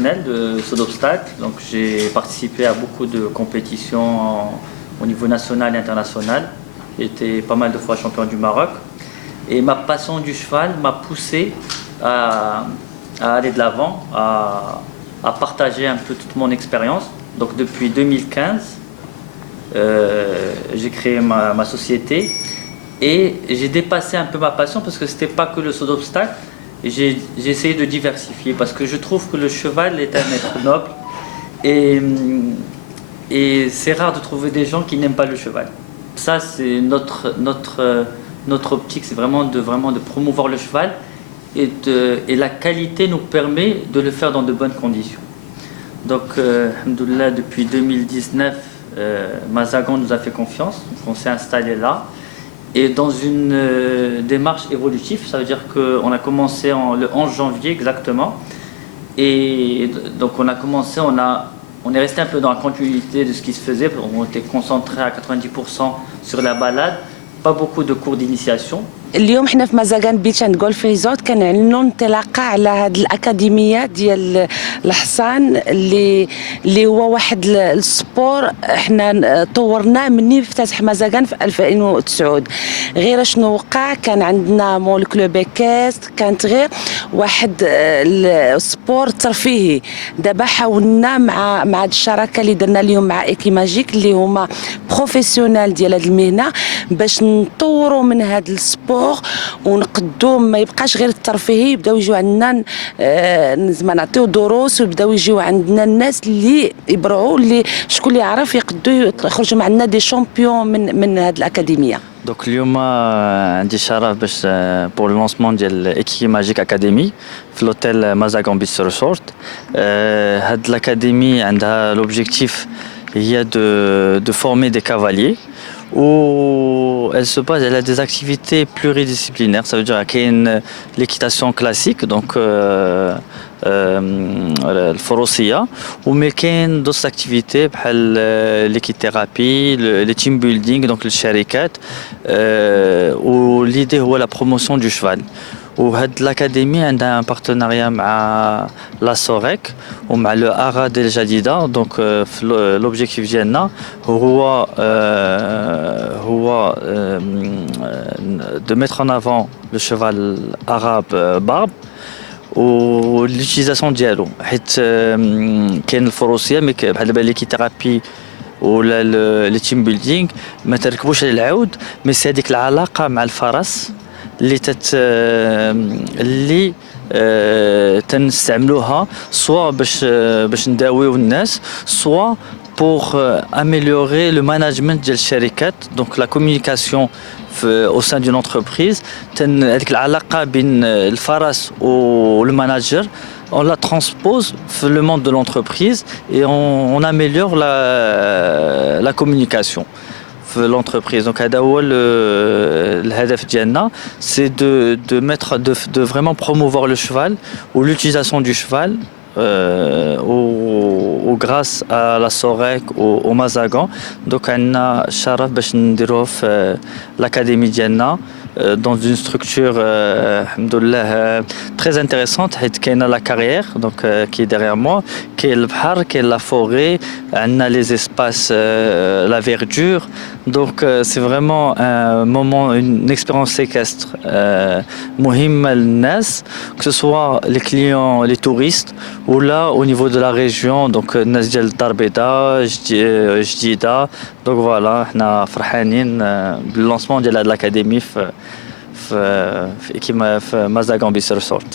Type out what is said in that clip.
professionnel de saut d'obstacle. Donc j'ai participé à beaucoup de compétitions au niveau national et international. J'ai été pas mal de fois champion du Maroc. Et ma passion du cheval m'a poussé à aller de l'avant, à partager un peu toute mon expérience. Donc depuis 2015, j'ai créé ma société et j'ai dépassé un peu ma passion parce que c'était pas que le saut d'obstacle. J'ai essayé de diversifier parce que je trouve que le cheval est un être noble et, c'est rare de trouver des gens qui n'aiment pas le cheval. Ça, c'est notre optique, c'est vraiment de promouvoir le cheval et la qualité nous permet de le faire dans de bonnes conditions. Donc, alhamdoulilah, depuis 2019, Mazagan nous a fait confiance, on s'est installé là. Et dans une démarche évolutive, ça veut dire qu'on a commencé le 11 janvier exactement. Et donc on a commencé, on est resté un peu dans la continuité de ce qui se faisait. On était concentré à 90% sur la balade, pas beaucoup de cours d'initiation. اليوم حنا في مازاغان بيتش اند جولف ريزورت كنعلنوا انطلاقه على هذه الاكاديميه ديال الحصان اللي هو واحد السبور حنا طورناه مني فتح مازاغان في 2009. غير شنو وقع كان عندنا مول كلوب كاست كانت غير واحد السبور ترفيهي. دابا حاولنا مع الشراكه اللي درنا اليوم مع ايكي ماجيك اللي هما بروفيسيونال ديال هذه المهنه باش نطوروا من هذا السبور ونقدو ما يبقاش غير الترفيهي. يبداو يجيو عندنا زعما نعطيو دروس ويبداو يجيو عندنا الناس اللي يبرعوا اللي شكون اللي يعرف يقدو يخرجوا معنا دي شامبيون من هذه الاكاديميه. دونك اليوم عندي الشرف باش بور لونسمون ديال ايكي ماجيك اكاديمي في لوتيل مازاغون بيتش ريسورت. هاد الاكاديمي عندها لوبجيكتيف هي de former des cavaliers où elle se base, elle a des activités pluridisciplinaires, ça veut dire qu'il y a l'équitation classique, donc le forosia, ou mais qu'il y a d'autres activités, l'équithérapie, le team building, donc le sharikat, où l'idée est la promotion du cheval. وهاد الأكاديمية عندها ان بارتناريا مع لا سوريك ومع لو أغا ديال جديدة. دونك لوبجيكتيف ديالنا هو دو ميتر ان افون لو شيفال arabe barbe و لوتيزاسيون ديالو حيت كاين الفروسية مي بحال دابا ليكيثيرابي ولا لي تيم بيلدينغ ما تركبوش على العود مي سي هذيك العلاقة مع الفرس اللي تنستعملوها سواء باش نداويو الناس سواء pour améliorer le management ديال الشركات. donc la communication au sein d'une entreprise هذيك العلاقة بين الفرس والماناجر on la transpose dans le monde de l'entreprise et on améliore la communication في l'entreprise. Donc هذا هو الهدف ديالنا c'est de vraiment promouvoir le cheval ou l'utilisation du cheval grâce à la Sorek au Mazagan. Donc عندنا الشرف باش نديروه في l'académie ديالنا dans une structure alhamdoulilah très intéressante حيت كاينه la carrière donc qui est derrière moi, كاين البحر, كاين la forêt, عندنا les espaces, la verdure. Donc c'est vraiment un moment, une expérience équestre مهمة للناس que ce soit les clients, les touristes ou là au niveau de la région. donc الناس ديال الدار البيضاء جديدة. donc voilà حنا فرحانين باللونسمون ديال هاد الاكاديمي في Mazagan Beach Resort.